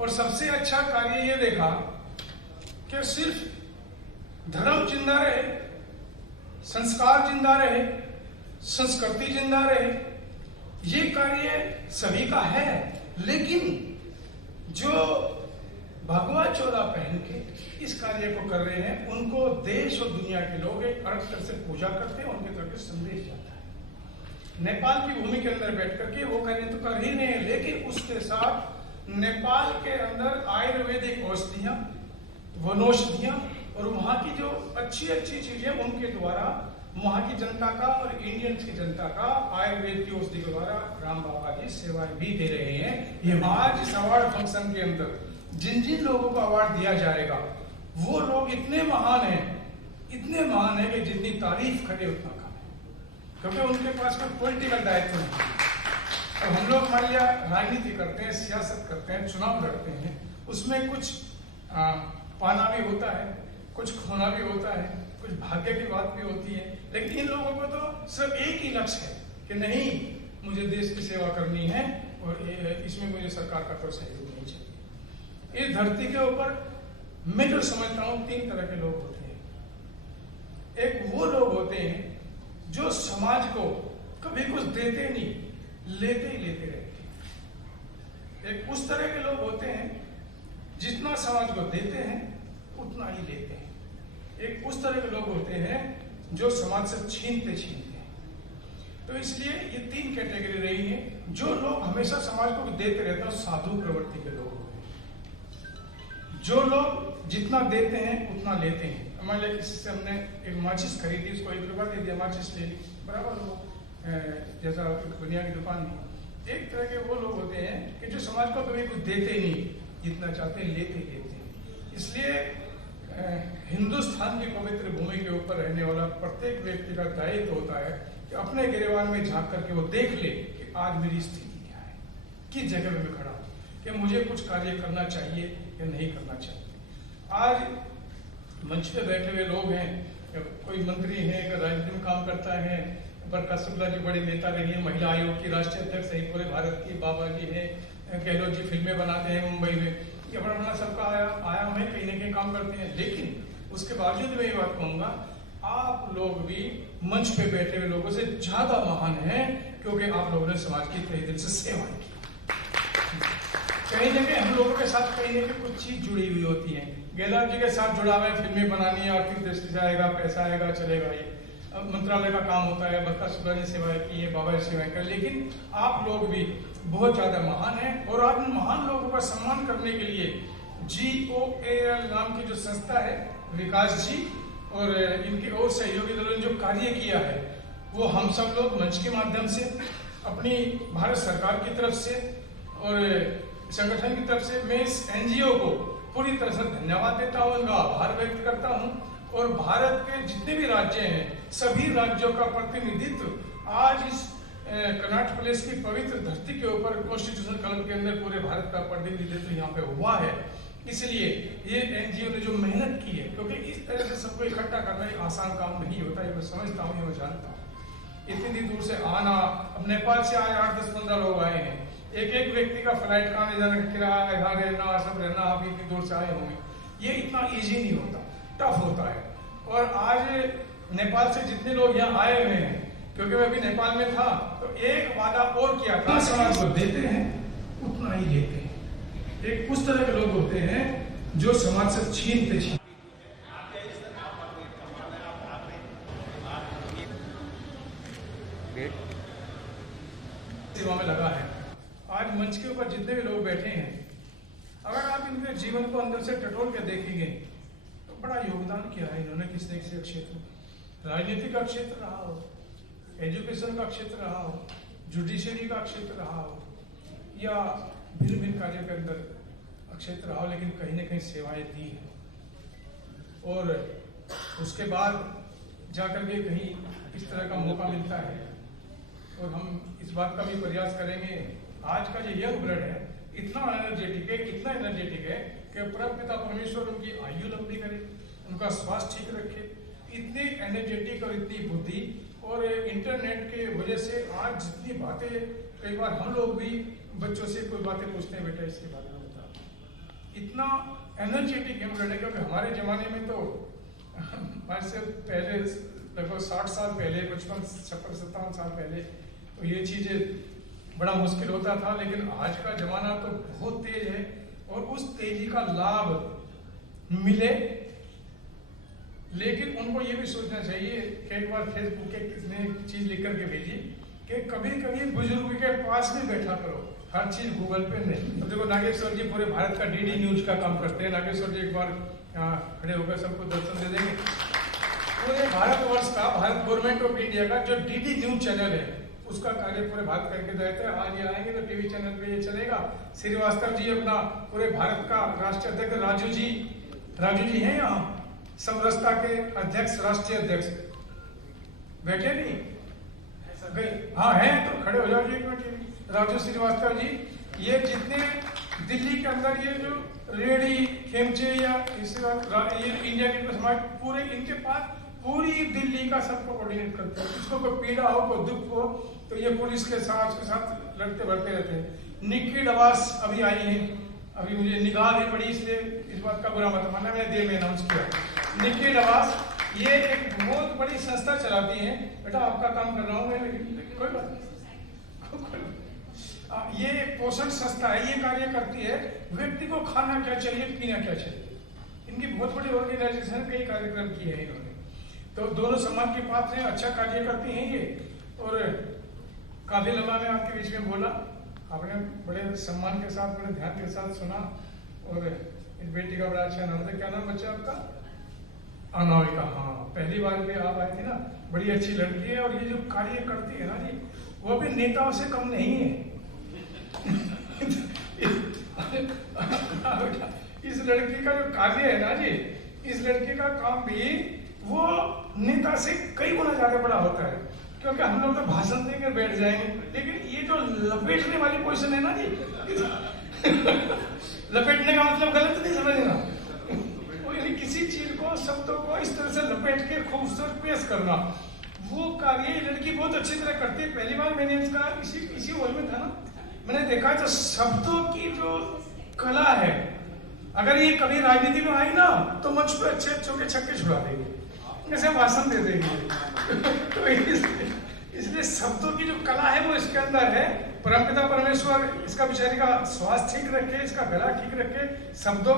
और सबसे अच्छा कार्य ये देखा कि सिर्फ धर्म जिंदा रहे, संस्कार जिंदा रहे, संस्कृति जिंदा रहे, ये कार्य सभी का है। लेकिन जो भगवा चोला पहन के इस कार्य को कर रहे हैं, उनको देश और दुनिया के लोग एक अर्थ तरह से पूजा करते हैं, उनके तरफ से संदेश जाता है। नेपाल की भूमि के अंदर बैठ करके वो कार्य तो कर ही नहीं है, लेकिन उसके साथ नेपाल के अंदर आयुर्वेदिक औषधियां, वनौषधियां और वहां की जो अच्छी अच्छी चीजें, उनके द्वारा वहां की जनता का और इंडियंस की जनता का आयुर्वेद की औषधि के द्वारा राम बाबा जी सेवाएं भी दे रहे हैं। ये आज इस अवार्ड फंक्शन के अंदर जिन जिन लोगों को अवार्ड दिया जाएगा, वो लोग इतने महान हैं कि जितनी तारीफ करे उतना कम है, क्योंकि उनके पास कोई पॉलिटिकल दायित्व नहीं। और हम लोग मान लिया राजनीति करते हैं, सियासत करते हैं, चुनाव लड़ते हैं, उसमें कुछ पाना भी होता है, कुछ खोना भी होता है, कुछ भाग्य की बात भी होती है। लेकिन इन लोगों को तो सिर्फ एक ही लक्ष्य है कि नहीं, मुझे देश की सेवा करनी है और इसमें मुझे सरकार का कोई सहयोग नहीं चाहिए। इस धरती के ऊपर मैं जो समझता हूं, 3 तरह के लोग होते हैं। एक वो लोग होते हैं जो समाज को कभी कुछ देते नहीं, लेते ही लेते रहते हैं। एक उस तरह के लोग होते हैं जितना समाज को देते हैं उतना ही लेते हैं। एक उस तरह के लोग होते हैं जो समाज से छीनते हैं। तो इसलिए ये 3 कैटेगरी रही है। जो लोग हमेशा समाज को देते रहते हैं, साधु प्रवृत्ति के लोग होते हैं। जो लोग जितना देते हैं उतना लेते हैं। मान लिया किसी से हमने एक माचिस खरीदी, उसको 1 रुपया दे दिया, माचिस ले ली, बराबर हो, जैसा दुनिया की दुकान में। एक तरह के वो लोग होते हैं कि जो समाज को कभी कुछ देते नहीं, जितना चाहते हैं लेते हैं। इसलिए हिंदुस्तान की पवित्र भूमि के ऊपर रहने वाला प्रत्येक व्यक्ति का दायित्व होता है कि अपने गिरेबान में झांक करके वो देख ले कि आज मेरी स्थिति क्या है, किस जगह में मैं खड़ा हूं, कि मुझे कुछ कार्य करना चाहिए या नहीं करना चाहिए। आज मंच पे बैठे हुए लोग हैं, कोई मंत्री है, राजनीति में काम करता है, प्रकाश शुक्ला जी बड़े नेता रही है, महिला आयोग की राष्ट्रीय अध्यक्ष है पूरे भारत की, बाबा जी है, गहलोत जी फिल्में बनाते हैं मुंबई में, ये बड़ा बड़ा सबका आया में कहीं न कहीं काम करते हैं। लेकिन उसके बावजूद मैं ये बात कहूंगा, आप लोग भी मंच पे बैठे हुए लोगों से ज्यादा महान हैं, क्योंकि आप लोगों ने समाज की तहे दिल से सेवा की। कहीं न कहीं हम लोगों के साथ कहीं न कहीं कुछ चीज जुड़ी हुई होती है। गहलोत जी के साथ जुड़ा हुआ है, फिल्में बनानी है, आर्थिक दृष्टि से आएगा, पैसा आएगा, चलेगा, ये मंत्रालय का काम होता है, बरका शुक्ला ने सेवाएं की है, बाबा ने सेवाएं कर। लेकिन आप लोग भी बहुत ज्यादा महान हैं, और आप महान लोगों का सम्मान करने के लिए GOAL नाम की जो संस्था है, विकास जी और इनके और सहयोगी दलों ने जो कार्य किया है, वो हम सब लोग मंच के माध्यम से, अपनी भारत सरकार की तरफ से और संगठन की तरफ से मैं इस NGO को पूरी तरह से धन्यवाद देता हूँ, उनका आभार व्यक्त करता हूँ। और भारत के जितने भी राज्य हैं, सभी राज्यों का प्रतिनिधित्व आज इस कर्नाटक प्रदेश की पवित्र धरती के ऊपर कॉन्स्टिट्यूशनल क्लब के अंदर पूरे भारत का प्रतिनिधित्व यहाँ पे हुआ है। इसलिए ये NGO ने जो मेहनत की है, क्योंकि इस तरह से सबको इकट्ठा करना एक आसान काम नहीं होता, ये मैं समझता हूँ, ये मैं जानता हूँ। इतनी दूर से आना, अब नेपाल से आए 8, 10, 15 लोग आए हैं, एक व्यक्ति का फ्लाइट का आने जाने का किराया, यहाँ रहना, सब रहना, आप इतनी दूर से आए होंगे, ये इतना ईजी नहीं होता, टफ होता है। और आज नेपाल से जितने लोग यहाँ आए हुए हैं, क्योंकि मैं भी नेपाल में था, तो एक वादा और किया था, समाज को देते हैं उतना ही लेते हैं। एक उस तरह के लोग होते हैं जो समाज से छीनते सेवा में लगा है। आज मंच के ऊपर जितने भी लोग बैठे हैं, अगर आप इनके जीवन को अंदर से टटोल के देखेंगे तो बड़ा योगदान किया है इन्होंने किसी न किसी क्षेत्र में, राजनीति का क्षेत्र रहा हो, एजुकेशन का क्षेत्र रहा हो, जुडिशरी का क्षेत्र रहा हो, या भिन्न भिन्न कार्यों के अंदर क्षेत्र रहा हो, लेकिन कहीं न कहीं सेवाएं दी है। और उसके बाद जाकर के कहीं इस तरह का मौका मिलता है, और हम इस बात का भी प्रयास करेंगे, आज का जो यंग ब्लड है इतना एनर्जेटिक है कि परमपिता परमेश्वर उनकी आयु लंबी करे, उनका स्वास्थ्य ठीक रखे। इतनी एनर्जेटिक और इतनी बुद्धि, और इंटरनेट के वजह से आज जितनी बातें, कई बार हम लोग भी बच्चों से कोई बातें पूछते हैं, बेटा इसके बारे में बता, इतना एनर्जेटिक गेम लड़े, क्योंकि हमारे जमाने में तो आज से पहले लगभग 60 साल पहले, 55-57 साल पहले तो ये चीजें बड़ा मुश्किल होता था, लेकिन आज का जमाना तो बहुत तेज है और उस तेजी का लाभ मिले। लेकिन उनको ये भी सोचना चाहिए कि एक बार फेसबुक के किसने चीज लिख करके भेजी कि कभी कभी बुजुर्ग के पास भी बैठा करो, हर चीज गूगल पे नहीं। तो देखो नागेश्वर जी पूरे भारत का डीडी न्यूज का काम करते हैं। नागेश्वर जी एक बार खड़े होकर सबको दर्शन दे देंगे। पूरे भारतवर्ष का, भारत गवर्नमेंट ऑफ इंडिया का जो डीडी न्यूज चैनल है उसका कार्य पूरे भारत करके रहता है। आज ये आएंगे तो टीवी चैनल पे ये चलेगा। श्रीवास्तव जी अपना पूरे भारत का राष्ट्रीय अध्यक्ष, राजू जी हैं यहाँ, समरसता के अध्यक्ष, राष्ट्रीय अध्यक्ष, बैठे नहीं? हाँ हैं, तो खड़े हो जाओ जी एक मिनट। राजू श्रीवास्तव जी, ये जितने दिल्ली के अंदर ये जो रेडी खेमचे या ये इंडिया गेट में समाज, पूरे इनके पास पूरी दिल्ली का सबको कोऑर्डिनेट करते हैं। किसको कोई पीड़ा हो, कोई दुख हो तो ये पुलिस के साथ उसके साथ लड़ते बढ़ते रहते हैं। निक्की डवास अभी आई है, अभी मुझे निगाह भी पड़ी, इसलिए इस बात का बुरा मत मानना, मैंने देर में अनाउंस किया। निक्की डवास ये एक बहुत बड़ी संस्था चलाती है। बेटा आपका काम कर रहा हूँ मैं, लेकिन कोई बात नहीं। ये एक पोषण संस्था है, ये कार्य करती है व्यक्ति को खाना क्या चाहिए, पीना क्या चाहिए। इनकी बहुत बड़ी ऑर्गेनाइजेशन, कई कार्यक्रम किए हैं इन्होंने, तो दोनों सम्मान के पात्र हैं, अच्छा कार्य करती हैं ये। और काफी लंबा मैं आपके बीच में बोला, आपने बड़े सम्मान के साथ, बड़े ध्यान के साथ सुना। और इस बेटी का बड़ा अच्छा नाम था, क्या नाम बच्चा आपका? अनामिका। हाँ, पहली बार भी आप आए थे ना, बड़ी अच्छी लड़की है। और ये जो कार्य करती है ना जी, वो भी नेताओं से कम नहीं है। इस लड़की का जो कार्य है ना जी, इस लड़की का काम भी वो नेता से कई गुना ज्यादा बड़ा होता है। क्योंकि हम लोग तो भाषण देकर बैठ जाएंगे, लेकिन ये जो लपेटने वाली पोजीशन है ना जी, लपेटने का मतलब गलत नहीं समझना, किसी चीज को, शब्दों को इस तरह से लपेट के खूबसूरत पेश करना, वो कार्य ये लड़की बहुत अच्छी तरह करती है। पहली बार मैंने इसका इसी हॉल में था ना, मैंने देखा तो शब्दों की जो कला है, अगर ये कभी राजनीति में आई ना तो मंच पे अच्छे अच्छों के छक्के छुड़ा देगी, ऐसे भाषण दे देगी। तो इसलिए शब्दों की जो कला है वो इसके अंदर है। परमपिता परमेश्वर इसका बेचारी का स्वास्थ्य ठीक रखे, इसका गला ठीक रखे, शब्दों